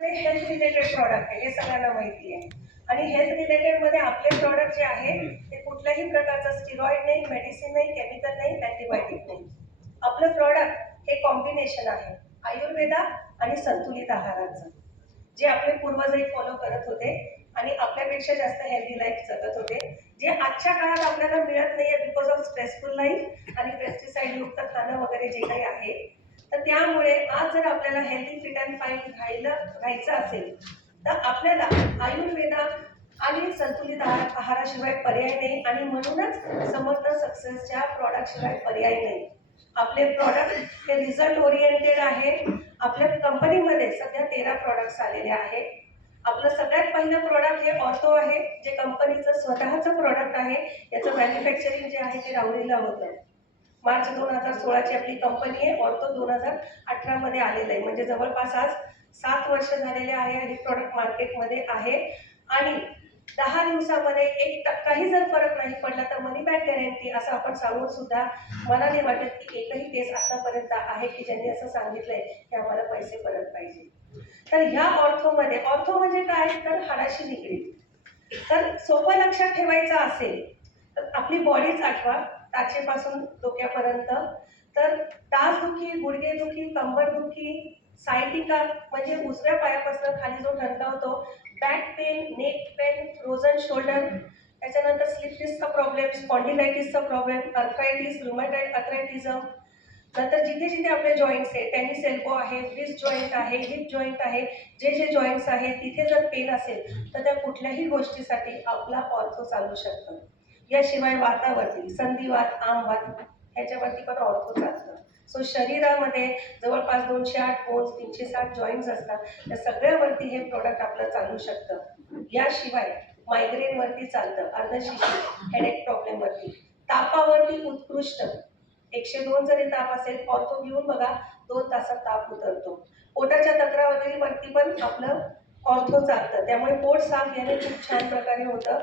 Health related product आहे हे सगळ्यांना माहिती आहे आणि हेल्थ रिलेटेड मध्ये आपले प्रॉडक्ट जे आहे ते कुठल्याही प्रकारचं स्टिरॉइड नाही, मेडिसिन नाही, केमिकल नाही, अँटीबायोटिक नाही. आपलं प्रॉडक्ट हे कॉम्बिनेशन आहे आयुर्वेदा आणि संतुलित आहाराचं, जे आपले पूर्वजही फॉलो करत होते आणि आपल्यापेक्षा जास्त हेल्दी लाईफ जगत होते, जे आजच्या काळात आपल्याला मिळत नाहीये बिकॉज ऑफ स्ट्रेसफुल लाईफ आणि पेस्टिसाइड युक्त खाणं वगैरे जे काही आहे. तर त्यामुळे आज जर आपल्याला हेल्दी फिट अँड फाईन राहायचं असेल तर आपल्याला आयुर्वेदा आणि संतुलित आहाराशिवाय पर्याय नाही आणि म्हणूनच समर्थ सक्सेसच्या प्रॉडक्टशिवाय पर्याय नाही. आपले प्रॉडक्ट हे रिझल्ट ओरिएंटेड आहे. आपल्या कंपनीमध्ये सध्या 13 प्रॉडक्ट्स आलेले आहेत. आपलं सगळ्यात पहिलं प्रॉडक्ट हे ऑर्थो आहे, जे कंपनीचं स्वतःचं प्रॉडक्ट आहे. याचं मॅन्युफॅक्चरिंग जे आहे ते राहुरीला होतं. मार्च 2016 ची आपली कंपनी आहे. ऑर्थो 2018 मध्ये आलेलं आहे, म्हणजे जवळपास आज 7 वर्ष झालेले आहे. हे प्रॉडक्ट मार्केटमध्ये आहे आणि 10 दिवसामध्ये 1% जर फरक नाही पडला तर मनी बॅक गॅरंटी असं आपण सांगून सुद्धा मला नाही वाटत की एकही केस आतापर्यंत आहे की ज्यांनी असं सांगितलंय की आम्हाला पैसे परत पाहिजे. तर ह्या ऑर्थो म्हणजे काय, तर हाडाशी निगडीत. तर सोपं लक्षात ठेवायचं असेल तर आपली बॉडीच आठवा, टाचेपासून डोक्यापर्यंत. तर टाचदुखी, गुडघेदुखी, कंबरदुखी, सायटिका म्हणजे उजव्या पायापासून खाली जो ठणकावतो, back pain, neck pain, frozen shoulder, त्याच्यानंतर स्लिप डिस्कचा प्रॉब्लेम, स्पॉन्डिलायटिसचा प्रॉब्लेम, अर्थरायटिस, रुमॅटॉइड अर्थरायटिझम, नंतर जिथे जिथे आपले जॉईंट्स आहे, टेनिस एल्बो आहे, रिस्ट जॉईंट आहे, हिप जॉईंट आहे, जे जे जॉईंट्स आहेत तिथे जर पेन असेल तर त्या कुठल्याही गोष्टीसाठी आपला ऑर्थो चालू शकतं. याशिवाय वातावरती संधिवात, आमवात ह्याच्यावरती पण ऑर्थो चालतं. सो शरीरामध्ये जवळपास 208 बोन्स, 360 जॉईंट्स असतात. त्या सगळ्यावरती हे प्रोडक्ट आपलं चालू शकतं. याशिवाय मायग्रेनवरती चालतं, अर्धशिशी, हेडेक प्रॉब्लेमवरती, तापावरती उत्कृष्ट. 102 जरी ताप असेल ऑर्थो घेऊन बघा, 2 तासात ताप उतरतो. पोटाच्या तक्रारीवरती पण आपलं ऑर्थो चालतं, त्यामुळे पोट साफ याने खूप छान प्रकारे होतं.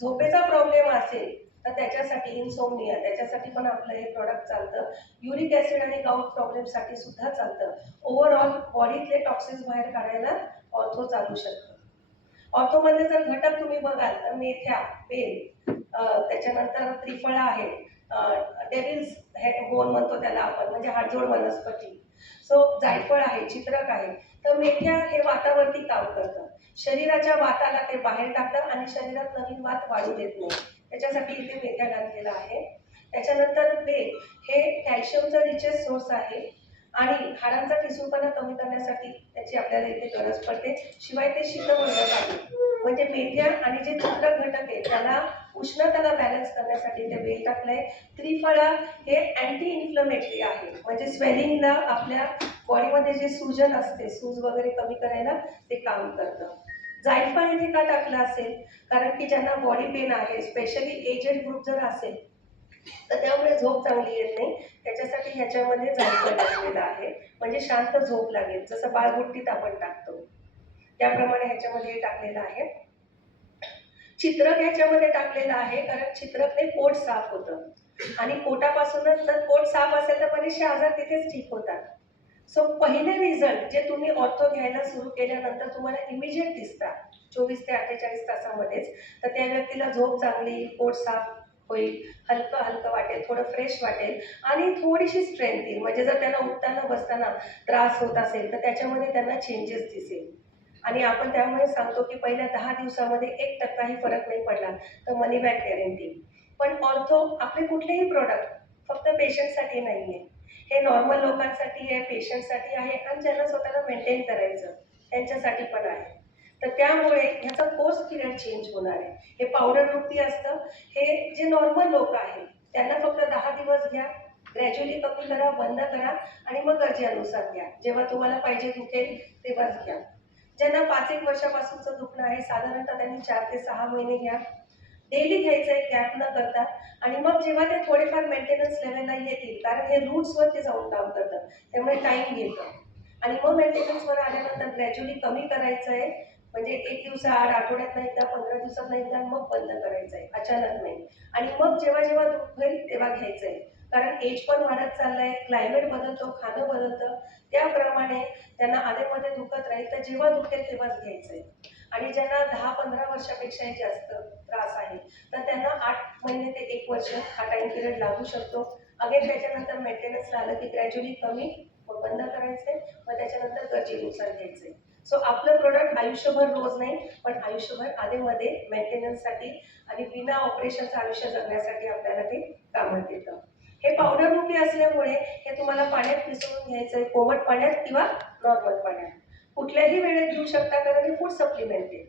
झोपेचा प्रॉब्लेम असेल तर त्याच्यासाठी इन्सोमनिया, त्याच्यासाठी पण आपलं हे प्रॉडक्ट चालतं. युरिक ॲसिड आणि गाऊट प्रॉब्लेमसाठी सुद्धा चालतं. ओव्हरऑल बॉडीतले टॉक्सिन्स बाहेर काढायला ऑर्थो चालू शकतं. ऑर्थोमधले जर घटक तुम्ही बघाल तर मेथ्या, बेल, त्याच्यानंतर त्रिफळा आहे, डेव्हिल्स हेड बोन म्हणतो त्याला आपण, म्हणजे हाडजोड वनस्पती. सो जायफळ आहे, चित्रक आहे. तर मेथ्या हे वातावरती काम करतं, शरीराच्या वाताला ते बाहेर टाकतं आणि शरीरात नवीन वात वाढू देत नाही, त्याच्यासाठी इथे मेथ्या घातलेला आहे. त्याच्यानंतर बेल हे कॅल्शियमचा रिचेस सोर्स आहे आणि हाडांचा ठिसूळपणा कमी करण्यासाठी त्याची आपल्याला इथे गरज पडते. शिवाय ते शीतवर्धक आहे, म्हणजे मेथ्या आणि जे चित्रक घटक आहे त्याला उष्णताला बॅलन्स करण्यासाठी ते बेल टाकलंय. त्रिफळा हे अँटी इन्फ्लमेटरी आहे, म्हणजे स्वेलिंगला, आपल्या बॉडीमध्ये जे सूजन असते, सूज वगैरे कमी करायला ते काम करतं. जायफळ इथे का टाकलं असेल, कारण की ज्यांना बॉडी पेन आहे, स्पेशली एजेड ग्रुप जर असेल तर त्यामुळे झोप चांगली येत नाही, त्याच्यासाठी ह्याच्यामध्ये जायफळ टाकलेलं आहे, म्हणजे शांत झोप लागेल. जसं बाळगुट्टीत आपण टाकतो त्याप्रमाणे ह्याच्यामध्ये टाकलेलं आहे. चित्रक ह्याच्यामध्ये टाकलेलं आहे कारण चित्रकने पोट साफ होतं आणि पोटापासूनच जर पोट साफ असेल तर बरेचसे आजार तिथेच ठीक होतात. सो पहिले रिझल्ट जे तुम्ही ऑर्थो घ्यायला सुरू केल्यानंतर तुम्हाला इमिजिएट दिसतात 24 ते 48 तासामध्येच. तर त्या व्यक्तीला झोप चांगली, पोट साफ होईल, हलकं हलकं वाटेल, थोडं फ्रेश वाटेल आणि थोडीशी स्ट्रेंथ येईल. म्हणजे जर त्यांना उठताना बसताना त्रास होत असेल तर त्याच्यामध्ये त्यांना चेंजेस दिसेल. आणि आपण त्यामुळे सांगतो की पहिल्या 10 दिवसामध्ये 1%ही फरक नाही पडला तर मनी बॅक गॅरंटी. पण ऑर्थो आपले कुठलेही प्रॉडक्ट फक्त पेशंटसाठी नाही आहे, हे नॉर्मल लोकांसाठी आहे, पेशंटसाठी आहे आणि ज्यांना स्वतःला मेंटेन करायचं त्यांच्यासाठी पण आहे. तर त्यामुळे ह्याचा कोर्स पिरियड चेंज होणार आहे. हे पावडर रूपी असतं, हे जे नॉर्मल लोक आहेत त्यांना फक्त 10 दिवस घ्या, ग्रॅज्युअली कमी करा, बंद करा आणि मग गरजेनुसार घ्या. जेव्हा तुम्हाला पाहिजे दुखेल तेव्हाच घ्या. ज्यांना 5-1 वर्षापासूनचं दुखणं आहे साधारणतः त्यांनी 4 ते 6 महिने घ्या, डेली घ्यायचं आहे गॅप न करता. आणि मग जेव्हा ते थोडेफार मेंटेनन्स लेवलला येतील, कारण हे रूट्सवरती जाऊन काम करतं त्यामुळे टाईम घेतं, आणि मग मेंटेनन्सवर आल्यानंतर ग्रॅज्युअली कमी करायचं आहे. म्हणजे 1 दिवसाआड, आठवड्यातनं एकदा, 15 दिवसातनं एकदा, मग बंद करायचं आहे, अचानक नाही. आणि मग जेव्हा जेव्हा दुख होईल तेव्हा घ्यायचं आहे. कारण एज पण वाढत चाललंय, क्लायमेट बदलतो, खाणं बदलतं, त्याप्रमाणे त्यांना आधेमध्ये दुखत राहील. तर जेव्हा दुखेल तेव्हाच घ्यायचंय. आणि ज्यांना 10-15 वर्षापेक्षाही जास्त त्रास आहे तर त्यांना 8 महिने ते 1 वर्ष हा टाइम पिरियड लागू शकतो. अगेन त्याच्यानंतर मेंटेनन्स झालं की ग्रॅज्युअली कमी मग बंद करायचंय, मग त्याच्यानंतर गरजेनुसार घ्यायचंय. सो आपलं प्रोडक्ट आयुष्यभर रोज नाही, पण आयुष्यभर आधेमध्ये मेंटेनन्ससाठी आणि बिना ऑपरेशनचं आयुष्य जगण्यासाठी आपल्याला ते कामात येतं. हे पावडर रूपी असल्यामुळे हे तुम्हाला पाण्यात मिसळून घ्यायचंय, कोमट पाण्यात किंवा नॉर्मल पाण्यात. कुठल्याही वेळेत घेऊ शकता, कारण हे फूड सप्लिमेंट आहे.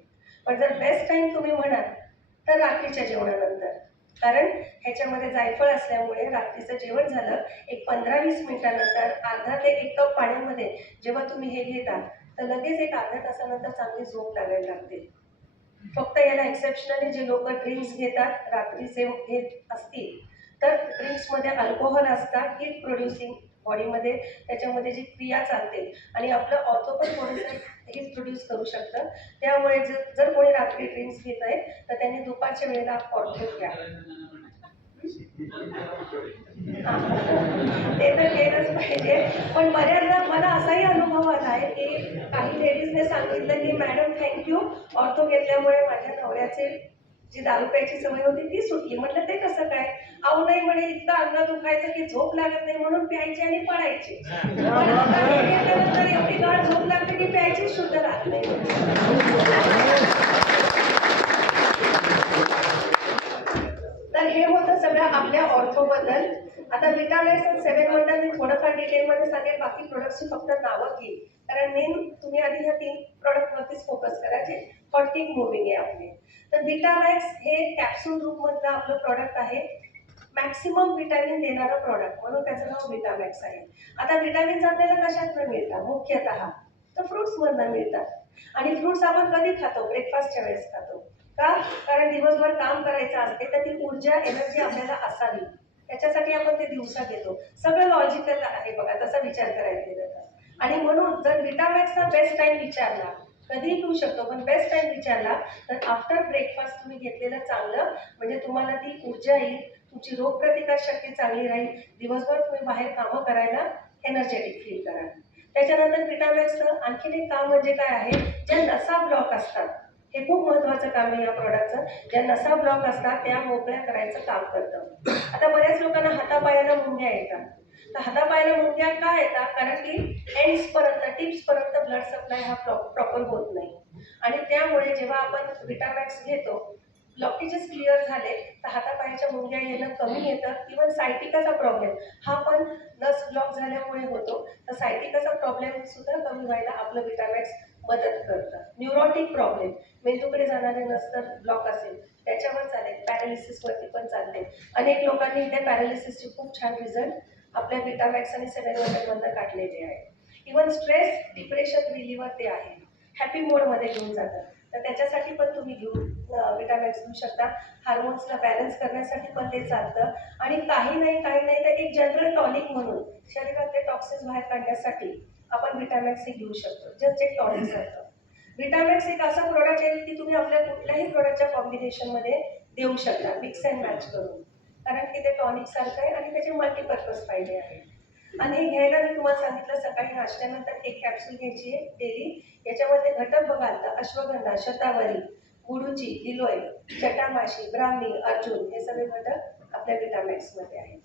पण जर बेस्ट टाइम तुम्ही म्हणाल तर रात्रीच्या जेवणानंतर, कारण ह्याच्यामध्ये जायफळ असल्यामुळे रात्रीचं जेवण झालं एक 15-20 मिनिटानंतर अर्धा ते 1 कप पाण्यामध्ये जेव्हा तुम्ही हे घेता तर लगेच एक अर्ध्या तासानंतर चांगली झोप लागायला लागते. फक्त याला एक्सेप्शनली जे लोक ड्रिंक्स घेतात रात्रीचे घेत असतील तर ड्रिंक्समध्ये अल्कोहोल असतात, हीट प्रोड्युसिंग बॉडीमध्ये त्याच्यामध्ये जी क्रिया चालते आणि आपलं ऑर्थो पण थोडंसं हीट प्रोड्यूस करू शकतं. त्यामुळे जर कोणी रात्री ड्रिंक्स घेत आहे तर त्यांनी दुपारच्या वेळेला ऑर्थो घ्या. ते तर केलंच पाहिजे. पण बऱ्याचदा मला असाही अनुभव आला आहे की काही लेडीजने सांगितलं की मॅडम थँक्यू, ऑर्थो घेतल्यामुळे माझ्या नवऱ्याचे जी दारू प्यायची सवय होती ती सुटली. म्हटलं ते कसं काय? अहो नाही म्हणे, इतकं अंग दुखायचं की झोप लागत नाही म्हणून प्यायची आणि पडायची. पण आता हे घेतल्यानंतर एवढी गाढ झोप लागते की प्यायची शुद्ध राहत नाही. तर हे होतं सगळं आपल्या ऑर्थोबद्दल. आता विटामिन्स आणि 7 वंडर मी थोडंफार डिटेलमध्ये सांगेल, बाकी प्रोडक्टची फक्त नावं घेईल, कारण मेन तुम्ही आधी ह्या 3 प्रोडक्टवरतीच फोकस करायचे. फॉर्टिक मुव्हिंग आहे आपले. तर विटामॅक्स हे कॅप्सूल रूपमधलं आपलं प्रोडक्ट आहे, मॅक्सिमम विटॅमिन देणारं प्रोडक्ट, म्हणून त्याचं नाव विटामॅक्स आहे. आता विटॅमिन्स आपल्याला कशातनं मिळतात? मुख्यतः तर फ्रुट्समधनं मिळतात. आणि फ्रुट्स आपण कधी खातो? ब्रेकफास्टच्या वेळेस खातो. का? कारण दिवसभर काम करायचं असते तर ती ऊर्जा एनर्जी आपल्याला असावी, त्याच्यासाठी आपण ते दिवसा घेतो. सगळं लॉजिकल आहे बघा, तसा विचार करायला गेलं तर. आणि म्हणून जर विटामॅक्सचा बेस्ट टाइम विचारला, कधीही घेऊ शकतो, पण बेस्ट टाइम विचारला तर आफ्टर ब्रेकफास्ट तुम्ही घेतलेलं चांगलं. म्हणजे तुम्हाला ती ऊर्जा येईल, तुमची रोगप्रतिकार शक्ती चांगली राहील, दिवसभर तुम्ही बाहेर कामं करायला एनर्जेटिक फील कराल. त्याच्यानंतर विटामॅक्सचं आणखीन एक काम म्हणजे काय आहे, ज्या नसा ब्लॉक असतात, हे खूप महत्त्वाचं काम आहे या प्रोडक्टचं. ज्या नसा ब्लॉक असतात त्या मोकळ्या करायचं काम करतं. आता बऱ्याच लोकांना हातापायाला मुंग्या येतात. तर हातापायाला मुंग्या का येतात? कारण की एंड्सपर्यंत, टिप्सपर्यंत ब्लड सप्लाय हा प्रॉपर होत नाही. आणि त्यामुळे जेव्हा आपण विटामॅक्स घेतो, ब्लॉकेजेस क्लिअर झाले तर हातापायाच्या मुंग्या येणं कमी येतं. इव्हन सायटिकाचा प्रॉब्लेम हा पण नस ब्लॉक झाल्यामुळे होतो, तर सायटिकाचा प्रॉब्लेम सुद्धा कमी व्हायला आपलं विटामॅक्स मदत करतं. न्यूरोटिक प्रॉब्लेम, मेंदूकडे जाणारे नस जर ब्लॉक असेल त्याच्यावर चालेल, पॅरालिसिसवरती पण चालते. अनेक लोकांनी त्या पॅरालिसिसचे खूप छान रिझल्ट आपल्या विटामॅक्स आणि 7 वंडरमधनं काढलेले आहे. इव्हन स्ट्रेस, डिप्रेशन रिलीवर ते आहे, हॅपी मोडमध्ये घेऊन जातात. तर त्याच्यासाठी पण तुम्ही विटामॅक्स घेऊ शकता. हार्मोन्सला बॅलन्स करण्यासाठी पण ते चालतं. आणि काही नाही तर एक जनरल टॉनिक म्हणून शरीरातले टॉक्सिन्स बाहेर काढण्यासाठी आपण विटामॅक्स हे घेऊ शकतो. जस्ट एक टॉनिक सारखं. विटामॅक्स एक असं प्रोडक्ट आहे की तुम्ही आपल्या कुठल्याही प्रोडक्टच्या कॉम्बिनेशनमध्ये देऊ शकता, मिक्स अँड मॅच करून, कारण की ते टॉनिक सारखं आहे आणि त्याचे मल्टीपर्पज फायदे आहेत. आणि हे घ्यायला मी तुम्हाला सांगितलं, सकाळी नाश्त्यानंतर एक कॅप्सूल घ्यायची आहे डेली. याच्यामध्ये घटक बघाल तर अश्वगंधा, शतावरी, गुडूची, गिलोय, जटामाशी, ब्राह्मी, अर्जुन हे सगळे घटक आपल्या विटामॅक्समध्ये आहेत.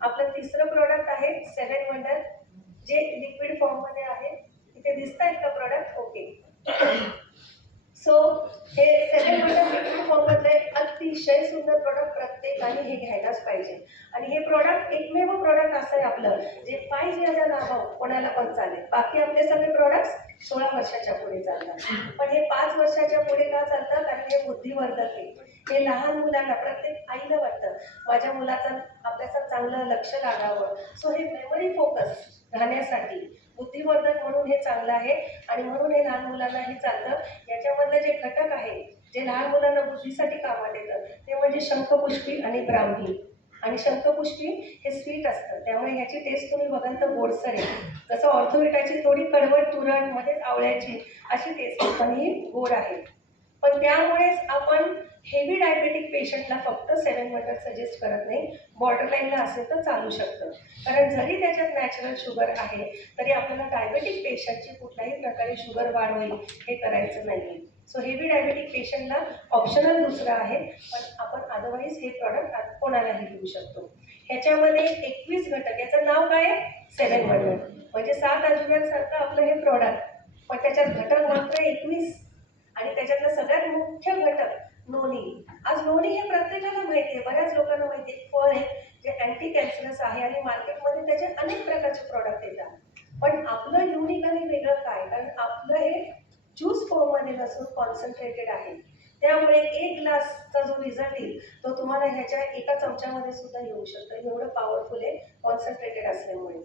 आपलं तिसरं प्रोडक्ट आहे 7 वंडर, जे लिक्विड फॉर्ममध्ये आहे. इथे दिसत आहेत का प्रोडक्ट? ओके. सो हे 7 वंडर लिक्विड फॉर्ममधले अतिशय सुंदर प्रोडक्ट, प्रत्येकाने हे घ्यायलाच पाहिजे. आणि हे प्रोडक्ट एकमेव प्रोडक्ट असं आहे आपलं जे 5 इयर्स अबाव कोणाला पण चालेल. बाकी आपले सगळे प्रोडक्ट्स 16 वर्षाच्या पुढे चालतात, पण हे 5 वर्षाच्या पुढे का चालतं? कारण हे बुद्धिवर्धक आहे. हे लहान मुलांना, प्रत्येक आईला वाटतं माझ्या मुलाचं अभ्यासात चांगलं लक्ष लागावं. सो हे मेमरी फोकस राहण्यासाठी बुद्धिवर्धक म्हणून हे चांगलं आहे. आणि म्हणून हे लहान मुलांनाही चालतं. याच्यामधले जे घटक आहे जे लहान मुलांना बुद्धीसाठी कामात येतं ते म्हणजे शंखपुष्पी आणि ब्राह्मी. आणि शंखपुष्पी हे स्वीट असतं, त्यामुळे ह्याची टेस्ट तुम्ही बघाल तर गोडसर आहे. जसं ऑर्थोविटाची थोडी कडवट, तुरट, मध्येच आवळ्याची अशी टेस्ट, पण ही गोड आहे. पण त्यामुळेच आपण हेवी डायबेटिक पेशंटला फक्त 7 सजेस्ट करत नाही, बॉर्डरलाईनला असेल तर चालू शकतं. कारण जरी त्याच्यात नॅचरल शुगर आहे तरी आपल्याला डायबेटिक पेशंटची कुठल्याही प्रकारे शुगर वाढ होईल हे करायचं नाही. सो हेवी डायबेटिक पेशंटला ऑप्शनल दुसरं आहे, पण आपण अदरवाईज हे प्रॉडक्ट कोणालाही देऊ शकतो. ह्याच्यामध्ये 21 घटक, याचं नाव काय आहे? 7 म्हणजे 7 अजूबांसारखं आपलं हे प्रॉडक्ट, पण त्याच्यात घटक मात्र 21. आणि त्याच्यातलं सगळ्यात मुख्य घटक नोनी. आज नोनी हे प्रत्येकाला माहिती आहे, बऱ्याच लोकांना माहिती आहे. फळ आहे जे अँटी कॅन्सरस आहे आणि मार्केटमध्ये त्याचे अनेक प्रकारचे प्रॉडक्ट येतात. पण आपलं युनिक आणि वेगळं काय? कारण आपलं हे ज्यूस फॉर्ममध्ये नसून कॉन्सन्ट्रेटेड आहे. त्यामुळे 1 ग्लासचा जो रिझल्ट येईल तो तुम्हाला ह्याच्या एका चमच्यामध्ये सुद्धा येऊ शकतो. एवढं पॉवरफुल आहे कॉन्सन्ट्रेटेड असल्यामुळे.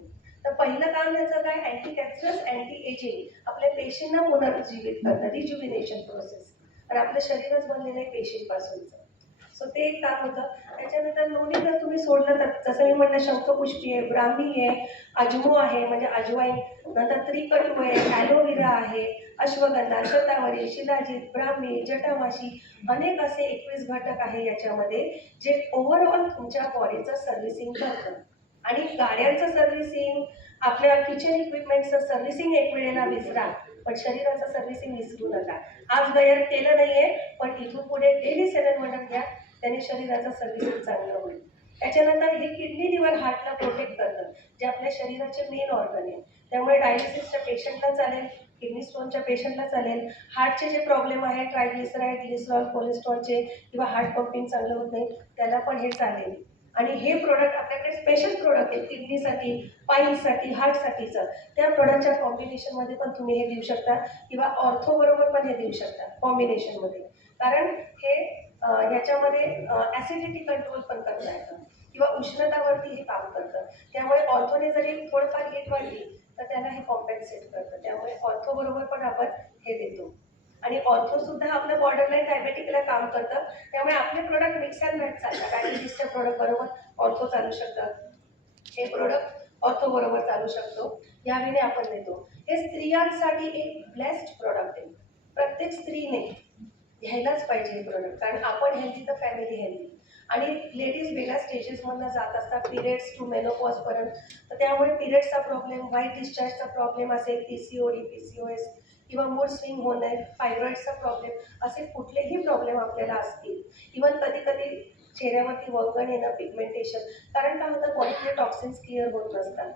तर पहिलं काम याचं काय? अँटी कॅन्सरस, अँटी एजिंग, आपल्या पेशींना पुनरुज्जीवित करणं, रिज्युविनेशन प्रोसेस. आणि आपलं शरीरच बनलेलं आहे पेशींपासूनचं. सो ते एक काम होतं. त्याच्यानंतर नोनी जर तुम्ही सोडलं तर जसं मी म्हटलं शंखपुष्पी आहे, ब्राह्मी आहे, अजमो आहे म्हणजे अजवाईन, नंतर त्रिकटू आहे, ॲलोवेरा आहे, अश्वगंधा, शतावरी, शिलाजीत, ब्राह्मी, जटामाशी, अनेक असे 21 घटक आहे याच्यामध्ये जे ओव्हरऑल तुमच्या बॉडीचं सर्व्हिसिंग करतं. आणि गाड्यांचं सर्व्हिसिंग, आपल्या किचन इक्विपमेंटचं सर्व्हिसिंग एक वेळेला विसरा, पण शरीराचं सर्व्हिसिंग विसरू नका. आज गैर केलं नाहीये, पण इथून पुढे डेली 7 घ्या, त्याने शरीराचं सर्व्हिसिंग चांगलं होईल. त्याच्यानंतर हे किडनी, लिव्हर, हार्टला प्रोटेक्ट करतं, जे आपल्या शरीराचे मेन ऑर्गन आहे. त्यामुळे डायलिसिसच्या पेशंटला चालेल, किडनी स्टोनच्या पेशंटला चालेल, हार्टचे जे प्रॉब्लेम आहे, ट्रायग्लिसराईड, ग्लिसरॉल, कोलेस्ट्रॉलचे किंवा हार्ट पंपिंग चांगलं होत नाही त्याला पण हे चालेल. आणि हे प्रोडक्ट आपल्याकडे स्पेशल प्रोडक्ट आहे किडनीसाठी, पाईल्ससाठी, हार्टसाठीचं. त्या प्रोडक्टच्या कॉम्बिनेशनमध्ये पण तुम्ही हे देऊ शकता किंवा ऑर्थोबरोबर पण हे देऊ शकता कॉम्बिनेशनमध्ये. कारण हे याच्यामध्ये ॲसिडिटी कंट्रोल पण करता येतं किंवा उष्णतावरती हे काम करतं. त्यामुळे ऑर्थोने जरी थोडंफार हीट वाढली तर त्याला हे कॉम्पेन्सेट करतं. त्यामुळे ऑर्थोबरोबर पण आपण हे देतो. आणि ऑर्थोसुद्धा आपलं बॉर्डरलाईन डायबेटिकला काम करतं. त्यामुळे आपले प्रोडक्ट मिक्स अँड मॅच चालतात. डायबिटीसच्या प्रोडक्ट बरोबर ऑर्थो चालू शकतात, हे प्रोडक्ट ऑर्थो बरोबर चालू शकतो, यावेळी आपण देतो. हे स्त्रियांसाठी एक ब्लेस्ड प्रोडक्ट आहे. प्रत्येक स्त्रीने घ्यायलाच पाहिजे हे प्रोडक्ट, कारण आपण हेल्दी तर फॅमिली हेल्दी. आणि लेडीज वेगळ्या स्टेजेसमधनं जात असतात, पिरियड्स टू मेनोपॉजपर्यंत. तर त्यामुळे पिरियड्सचा प्रॉब्लेम, व्हाईट डिस्चार्जचा प्रॉब्लेम असेल, PCOD, PCOS किंवा मूड स्विंग होणे, फायब्रॉइड्सचा प्रॉब्लेम, असे कुठलेही प्रॉब्लेम आपल्याला असतील. इवन कधी कधी चेहऱ्यावरती वंगण येणं, पिगमेंटेशन, कारण काय होतं बॉडीतले टॉक्सिन्स क्लिअर होत नसतात.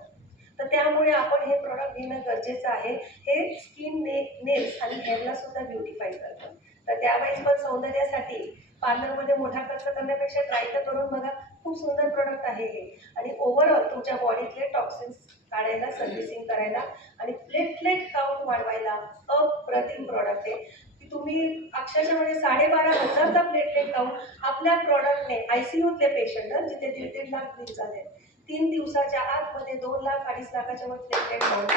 तर त्यामुळे आपण हे प्रोडक्ट घेणं गरजेचं आहे. हे स्किन, नेल्स आणि हेअरला सुद्धा ब्युटिफाय करतं. तर त्यावेळेस पण सौंदर्यासाठी पार्लरमध्ये मोठा खर्च करण्यापेक्षा ट्राय तर करून बघा. खूप सुंदर प्रोडक्ट आहे हे. आणि ओव्हरऑल तुमच्या बॉडीतले टॉक्सिन्स काढायला, सर्व्हिसिंग करायला आणि प्लेटलेट काउंट वाढवायला अप्रतिम प्रॉडक्ट आहे. की तुम्ही अक्षरशः म्हणजे 12,500चा प्लेटलेट काउंट आपल्या प्रॉडक्टने ICUतले पेशंट, जिथे 1.5 लाख बिल झाले, 3 दिवसाच्या आतमध्ये 2 लाख 2.5 लाखाच्या वर प्लेटलेट काउंट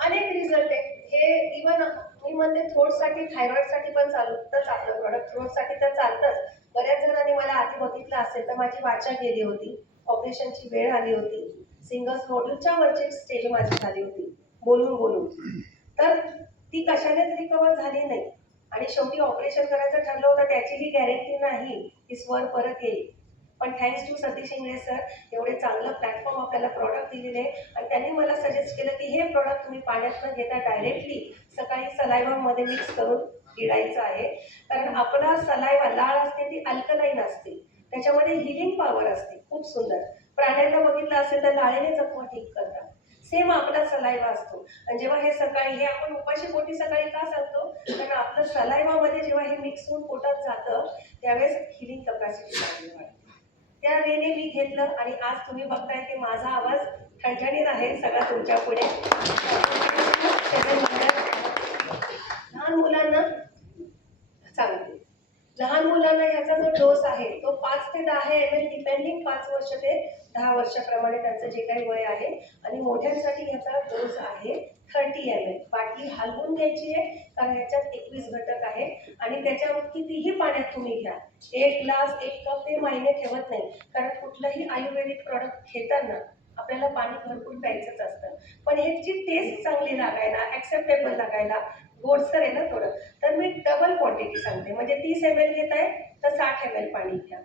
अनेक रिझल्ट आहे. हे इवन मी म्हणते थ्रोटसाठी, थायरॉइडसाठी पण चालतंच आपलं प्रॉडक्ट. थ्रोटसाठी तर चालतंच. बऱ्याच जणांनी मला आधी बघितलं असेल तर माझी वाचा गेली होती, ऑपरेशनची वेळ आली होती, सिंगल नोडलच्या वरची स्टेज माझी झाली होती बोलून बोलून. तर ती कशानेच रिकवर झाली नाही आणि शेवटी ऑपरेशन करायचं ठरलं होतं. त्याचीही गॅरंटी नाही की स्वर परत येईल. पण thanks to Satish Ingale sir, एवढे चांगलं प्लॅटफॉर्म आपल्याला प्रॉडक्ट दिलेले आणि त्यांनी मला सजेस्ट केलं की हे प्रॉडक्ट तुम्ही पाण्यात न घेता डायरेक्टली सकाळी सलायवामध्ये मिक्स करून गिळायचं आहे. कारण आपला सलायवा, लाळ असते ती अल्कलाईन असते, त्याच्यामध्ये हिलिंग पॉवर असते खूप सुंदर. प्राण्यांना बघितलं असेल तर लाळेने जखमा ठीक करतात. सेम आपला सलायवा असतो. आणि जेव्हा हे सकाळी, हे आपण उपाशी पोटी सकाळी का सांगतो, कारण आपलं सलायवामध्ये जेव्हा हे मिक्स होऊन पोटात जातं त्यावेळेस हिलिंग कपॅसिटी वाढते. त्या वेळेने मी घेतलं आणि आज तुम्ही बघताय की माझा आवाज ठणठणीत आहे सगळा तुमच्या पुढे. लहान मुलांना सांगते, लहान मुलांना याचा जो डोस आहे तो 5 ते 10 ml डिपेंडिंग, 5 वर्ष ते 10 वर्षाप्रमाणे त्यांचं जे काही वय आहे. आणि मोठ्यांसाठी याचा डोस आहे 30 ml. बाटली हलवून घ्यायची आहे कारण याच्यात 21 घटक आहे. आणि त्याच्यावर कितीही पाण्यात तुम्ही घ्या, 1 ग्लास 1 कप ते मायने ठेवत नाही. कारण कुठलंही आयुर्वेदिक प्रॉडक्ट घेताना आपल्याला पाणी भरपूर प्यायचंच असतं. पण ह्याची टेस्ट चांगली लागायला, ॲक्सेप्टेबल लागायला, गोडसर आहे ना थोडं, तर मी डबल क्वांटिटी सांगते. म्हणजे 30 ml घेत आहे तर 60 ml पाणी घ्या.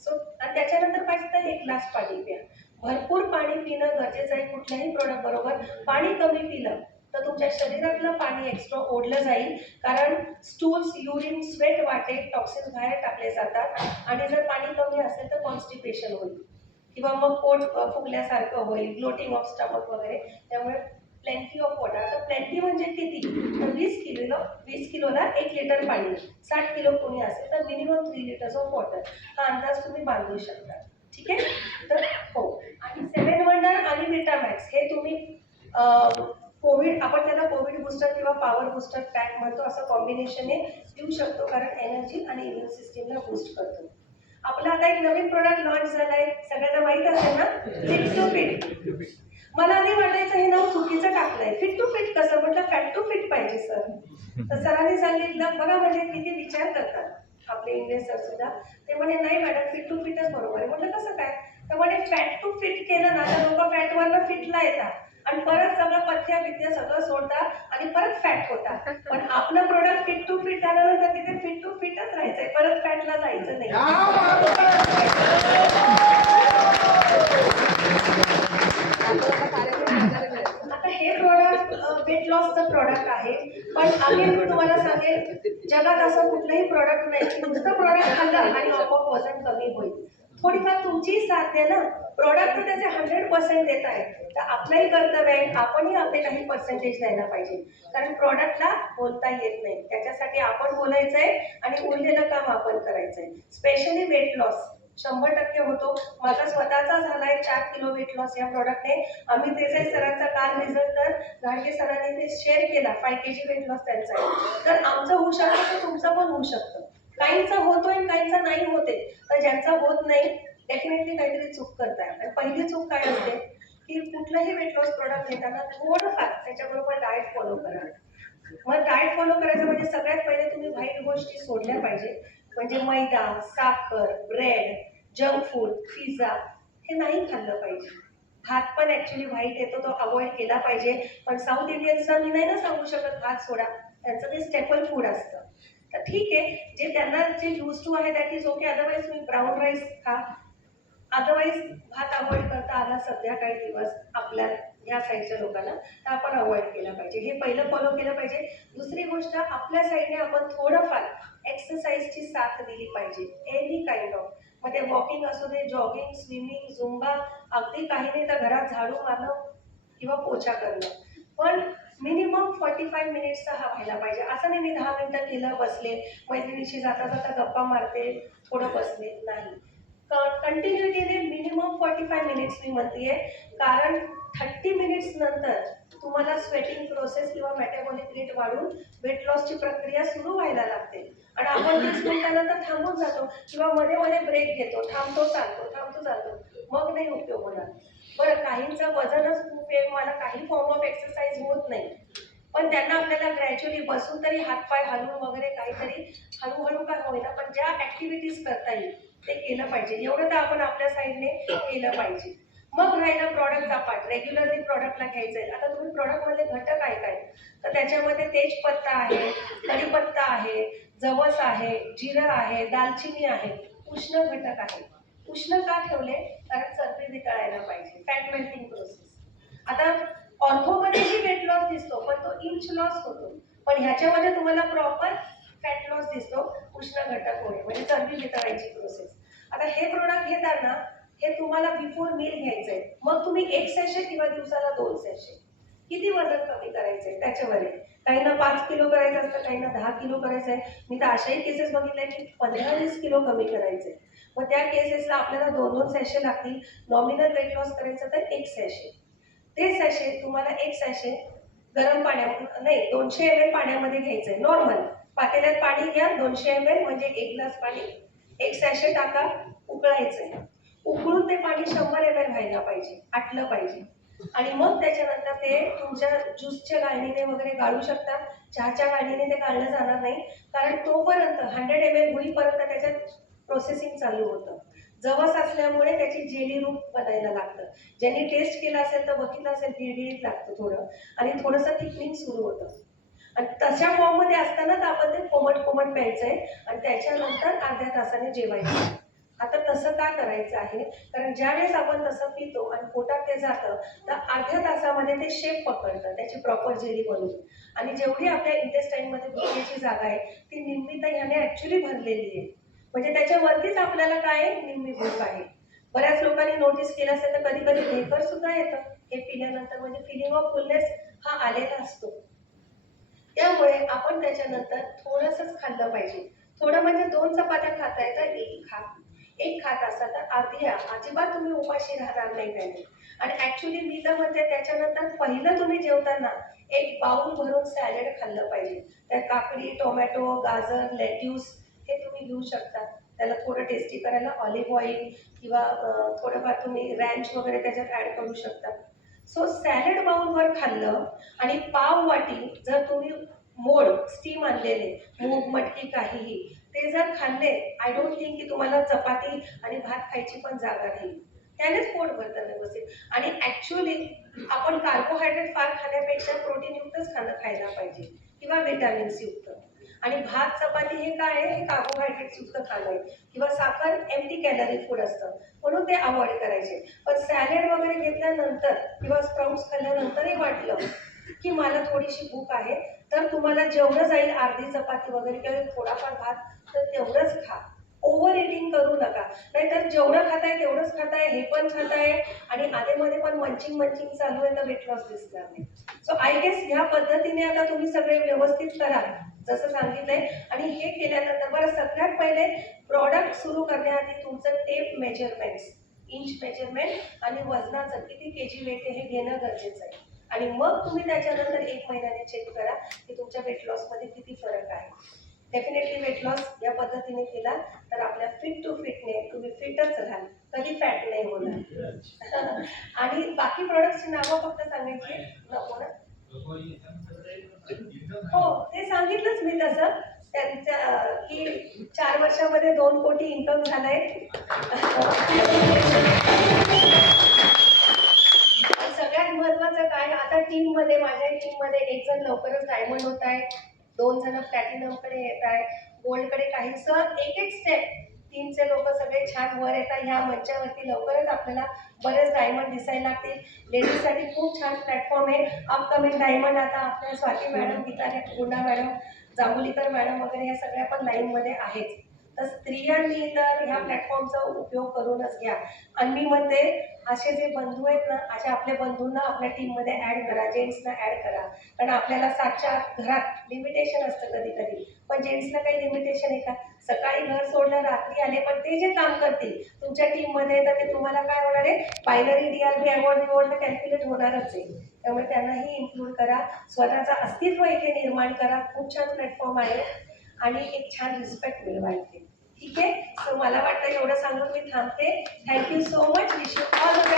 सो आणि त्याच्यानंतर पाहिजे तर 1 ग्लास पाणी प्या. भरपूर पाणी पिणं गरजेचं आहे. कुठल्याही प्रोडक्ट बरोबर पाणी कमी पिलं तर तुमच्या शरीरातलं पाणी एक्स्ट्रा ओढलं जाईल, कारण स्टूल्स, युरिन, स्वेट वाटे टॉक्सिन्स बाहेर टाकले जातात. आणि जर पाणी कमी असेल तर कॉन्स्टिपेशन होईल किंवा मग पोट फुगल्यासारखं होईल, ग्लोटिंग ऑफ स्टमक वगैरे. त्यामुळे प्लेंटी ऑफ वॉटर. तर प्लेंटी म्हणजे किती, तर 20 किलोला 1 लिटर पाणी. 60 किलो कोणी असेल तर मिनिमम 3 लिटर्स ऑफ वॉटर. हा अंदाज तुम्ही बांधू शकता. ठीक आहे. तर हो, आणि 7 वंडर आणि विटामॅक्स हे तुम्ही कोविड, आपण त्याला कोविड बूस्टर किंवा पॉवर बूस्टर पॅक म्हणतो, असं कॉम्बिनेशन देऊ शकतो, कारण एनर्जी आणि इम्युन सिस्टीमला बूस्ट करतो. आपला आता एक नवीन प्रोडक्ट लॉन्च झालाय, सगळ्यांना माहित असेल ना, फिट टू फिट. मला आधी वाटायचं हे नाव चुकीचं टाकलंय. फिट टू फिट कसं, म्हटलं फॅट टू फिट पाहिजे सर. तर सरांनी सांगितलं, बघा म्हणजे किती विचार करतात आपले इंग्लिश सर सुद्धा. ते म्हणे नाही मॅडम, फिट टू फिटच बरोबर आहे. म्हटलं कसं काय, तर म्हणे फॅट टू फिट केलं ना तर लोक फॅटवरनं फिटला येतात आणि परत सगळं पथ्य विद्या सगळं सोडतात आणि परत फॅट होतात. पण आपलं प्रोडक्ट फिट टू फिट झाल्यानंतर तिथे फिट टू फिटच राहायचंय, परत फॅटला जायचं नाही. आता हे प्रोडक्ट वेट लॉसचं प्रोडक्ट आहे, पण आम्ही तुम्हाला सांगेल, जगात असं कुठलंही प्रोडक्ट नाही की नुसतं प्रोडक्ट खाल्लं आणि आपोआप वजन कमी होईल. थोडीफार तुमची साथ आहे ना. प्रोडक्ट तर त्याचे 100% देत आहे, तर आपलंही कर्तव्य आहे, आपणही आपले काही पर्सेंटेज द्यायला पाहिजे. कारण प्रोडक्टला बोलता येत नाही, त्याच्यासाठी आपण बोलायचंय आणि उरलेलं काम आपण करायचंय. स्पेशली वेट लॉस 100% होतो. माझा स्वतःचा झालाय 4 किलो वेट लॉस या प्रोडक्टने. अमित देसाई सरांचा काल रिझल्ट तर घाडगे सरांनी ते शेअर केला, 5 kg वेट लॉस त्यांचा आहे. तर आमचं होऊ शकतं तर तुमचं पण होऊ शकतं. काहींचा होतोय, काहींचा नाही होते. तर ज्यांचा होत नाही डेफिनेटली काहीतरी चूक करताय. आणि पहिली चूक काय असते की कुठलंही वेट लॉस प्रोडक्ट घेताना थोडंफार त्याच्याबरोबर डाएट फॉलो करा. मग डाएट फॉलो करायचं म्हणजे सगळ्यात पहिले तुम्ही वाईट गोष्टी सोडल्या पाहिजे. म्हणजे मैदा, साखर, ब्रेड, जंक फूड, पिझ्झा हे नाही खाल्लं पाहिजे. भात पण ऍक्च्युली व्हाईट येतो, तो अवॉइड केला पाहिजे. पण साऊथ इंडियन्सना मी नाही ना सांगू शकत भात सोडा, त्यांचं ते स्टेपल फूड असतं. तर ठीक आहे, जे त्यांना जे यूज टू आहे दॅट इज ओके. अदरवाईज तुम्ही ब्राऊन राईस खा. अदरवाईज भात अवॉइड करता आला सध्या काही दिवस आपल्या या साईडच्या लोकांना, तर आपण अवॉइड केला पाहिजे. हे पहिलं फॉलो केलं पाहिजे. दुसरी गोष्ट, आपल्या साईडने आपण थोडंफार एक्सरसाइजची साथ दिली पाहिजे. एनी काइंड ऑफ, मध्ये वॉकिंग असू दे, जॉगिंग, स्विमिंग, झुंबा, अगदी काही नाही तर घरात झाडू मारणं किंवा पोछा करणं. पण मिनिमम 45 मिनिट्सचा हा व्हायला पाहिजे. असं नाही मी 10 मिनिटं केलं बसले, मैत्रिणीशी जाता जाता गप्पा मारते, थोडं बसले, नाही. कंटिन्युटीने मिनिमम 45 मिनिट्स मी म्हणतेय, कारण 30 मिनिट्स नंतर तुम्हाला स्वेटिंग प्रोसेस किंवा मेटाबॉलिक रेट वाढून वेट लॉसची प्रक्रिया सुरू व्हायला लागते. आणि आपण 30 मिनिटानंतर थांबून जातो किंवा मध्ये मध्ये ब्रेक घेतो, थांबतो चालतो, मग नाही उपयोग होणार. बरं, काहींचं वजनच खूप आहे, मला काही फॉर्म ऑफ एक्सरसाइज होत नाही, पण त्यांना आपल्याला ग्रॅज्युअली बसून तरी हातपाय हलवून वगैरे काहीतरी हळूहळू काय होईना, पण ज्या ऍक्टिव्हिटीज करता येईल ते केलं पाहिजे. एवढं तर आपण आपल्या साईडने केलं पाहिजे. मग राहिला प्रॉडक्टचा पार्ट, रेग्युलरली प्रॉडक्टला घ्यायचं आहे. आता तुम्ही प्रॉडक्टमधले घटक काय, तर त्याच्यामध्ये तेजपत्ता आहे, कढीपत्ता आहे, जवस आहे, जिरं आहे, दालचिनी आहे, उष्ण घटक आहे. उष्ण का ठेवले, कारण चरबी वितळायला पाहिजे, फॅट मेल्टिंग प्रोसेस. आता ऑर्थोमध्येही वेट लॉस दिसतो, पण तो इंच लॉस होतो. पण ह्याच्यामध्ये तुम्हाला प्रॉपर फॅट लॉस दिसतो, उष्ण घटक होणे म्हणजे चरबी वितळायची प्रोसेस. आता हे प्रोडक्ट घेताना हे तुम्हाला बिफोर मील घ्यायचंय. मग तुम्ही 1 सॅशे किंवा दिवसाला 2 सॅशे. किती वजन कमी करायचंय त्याच्यावर आहे. काहींना 5 किलो करायचं असतं, काहींना 10 किलो करायचं आहे. मी तर अशाही केसेस बघितल्या की 15-20 किलो कमी करायचंय. मग त्या केसेसला आपल्याला 2-2 सॅशे लागतील. नॉमिनल वेट लॉस करायचं तर 1 सॅशे. ते सॅशे तुम्हाला 1 सॅशे गरम पाण्यात नाही, 200 ml पाण्यामध्ये घ्यायचंय. नॉर्मल पातेल्यात पाणी घ्या, 200 ml म्हणजे 1 ग्लास पाणी, 1 सॅशे टाका, उकळायचंय. उकळून ते पाणी 100 ml व्हायला पाहिजे, आटलं पाहिजे. आणि मग त्याच्यानंतर ते तुमच्या ज्यूसच्या गाळणीने वगैरे गाळू शकता. चहाच्या गाळणीने ते गाळलं जाणार नाही, कारण तोपर्यंत 100 ml होईपर्यंत त्याच्यात प्रोसेसिंग चालू होतं. जवस असल्यामुळे त्याची जेली रूप बनायला लागतं. ज्यांनी टेस्ट केला असेल तर बघितलं असेल, गिळगिळीत लागतं थोडं आणि थोडंसं थिकनिंग सुरू होतं. आणि तशा फॉर्ममध्ये असतानाच आपण ते कोमट प्यायचंय आणि त्याच्यानंतर अर्ध्या तासाने जेवायचं. आता तसं का करायचं आहे, कारण ज्यावेळेस आपण तसं पितो आणि पोटात ते जातं तर अर्ध्या तासामध्ये ते शेप पकडतं, त्याची प्रॉपर जेली बनून, आणि जेवढी आपल्या इंटेस्टाईनमध्ये भुकेची जागा आहे ती निम्मी तर ह्याने ॲक्च्युली भरलेली आहे. म्हणजे त्याच्यावरतीच आपल्याला काय निम्मी भूक आहे. बऱ्याच लोकांनी नोटीस केलं असेल तर कधी कधी ढेकर सुद्धा येतं हे पिल्यानंतर, म्हणजे फिलिंग ऑफ फुलनेस हा आलेला असतो. त्यामुळे आपण त्याच्यानंतर थोडंसंच खाल्लं पाहिजे. थोडं म्हणजे 2 चपात्या खाता येतं, एक खात असता तर अर्धी अजिबात तुम्ही उपाशी राहणार नाही त्याने. आणि ॲक्च्युली मी तर म्हणते त्याच्यानंतर पहिलं तुम्ही जेवताना एक बाउल भरून सॅलड खाल्लं पाहिजे. त्यात काकडी, टोमॅटो, गाजर, लेट्यूस हे तुम्ही घेऊ शकता. त्याला थोडं टेस्टी करायला ऑलिव्ह ऑइल किंवा थोडंफार तुम्ही रॅन्च वगैरे त्याच्यात ॲड करू शकता. सो सॅलड बाउलवर खाल्लं आणि पाव वाटी जर तुम्ही मोड स्टीम आणलेले मूग, मटकी काहीही ते जर खाल्ले, आय डोंट थिंक की तुम्हाला चपाती आणि भात खायची पण जागा राहील. त्यानेच पोट भरतं व्यवस्थित. आणि ॲक्च्युली आपण कार्बोहायड्रेट फार खाण्यापेक्षा प्रोटीनयुक्तच खायला पाहिजे किंवा विटॅमिन्स युक्त. आणि भात चपाती हे काय आहे, हे कार्बोहायड्रेट्स युक्त खाणं आहे किंवा साखर एम्प्टी कॅलरी फूड असतं, म्हणून ते अवॉइड करायचे. पण सॅलड वगैरे घेतल्यानंतर किंवा स्प्राउट्स खाल्ल्यानंतरही वाटलं की मला थोडीशी भूक आहे, तर तुम्हाला जेवढं जाईल अर्धी चपाती वगैरे किंवा थोडाफार भात तर तेवढंच खा. ओव्हर इटिंग करू नका, नाहीतर जेवढं खाताय तेवढंच खाताय, हे पण खाताय आणि आधेमध्ये पण मंचिंग चालू आहे तर वेट लॉस दिसणार नाही. सो आय गेस ह्या पद्धतीने आता तुम्ही सगळे व्यवस्थित करा जसं सांगितलंय. आणि हे केल्यानंतर बरं, सगळ्यात पहिले प्रॉडक्ट सुरू करण्याआधी तुमचं टेप मेजरमेंट्स, इंच मेजरमेंट आणि वजनाचं किती केजी वेट आहे हे घेणं गरजेचं आहे. आणि मग तुम्ही त्याच्यानंतर 1 महिन्याने चेक करा की तुमच्या वेट लॉसमध्ये किती फरक आहे. डेफिनेटली वेट लॉस या पद्धतीने केला तर आपल्या फिट टू फिटने तुम्ही फिटच राहाल, कधी फॅट नाही होणार. आणि बाकी प्रोडक्टची नावं फक्त सांगायची नको ना. हो, ते सांगितलंच मी तसं त्यांच्या की 4 वर्षामध्ये 2 कोटी इन्कम झालंय. सगळ्यात महत्वाचं काय, आता टीममध्ये माझ्या टीममध्ये 1 जण लवकरच डायमंड होत आहे, 2 जण प्लॅटिनमकडे येत आहे, गोल्डकडे काही. सर एक स्टेप टीमचे लोक सगळे छान वर येतात. ह्या मंचावरती लवकरच आपल्याला बरेच डायमंड दिसायला लागतील. लेडीजसाठी खूप छान प्लॅटफॉर्म आहे. अपकमिंग डायमंड आता आपल्या स्वाती मॅडम, गीता गुंडा मॅडम, जांभुलीकर मॅडम वगैरे ह्या सगळ्या पण लाईनमध्ये आहेत. तर स्त्रियांनी तर ह्या प्लॅटफॉर्मचा उपयोग करूनच घ्या. आणि मी म्हणते असे जे बंधू आहेत ना, अशा आपल्या बंधूंना आपल्या टीममध्ये ॲड करा, जेंट्सना ॲड करा. कारण आपल्याला 7च्या घरात लिमिटेशन असतं कधी कधी, पण जेंट्सला काही लिमिटेशन आहे का? सकाळी घर सोडलं, रात्री आले, पण ते जे काम करतील तुमच्या टीममध्ये तर ते तुम्हाला काय होणार आहे, बायनरी DRB अवॉर्ड कॅल्क्युलेट होणारच आहे. त्यामुळे त्यांनाही इन्क्लूड करा, स्वतःचं अस्तित्व इथे निर्माण करा. खूप छान प्लॅटफॉर्म आहे आणि एक छान रिस्पेक्ट मिळवा इथे. ठीक आहे. सो मला वाटतं एवढं सांगून मी थांबते. Thank you so much. Wish you all the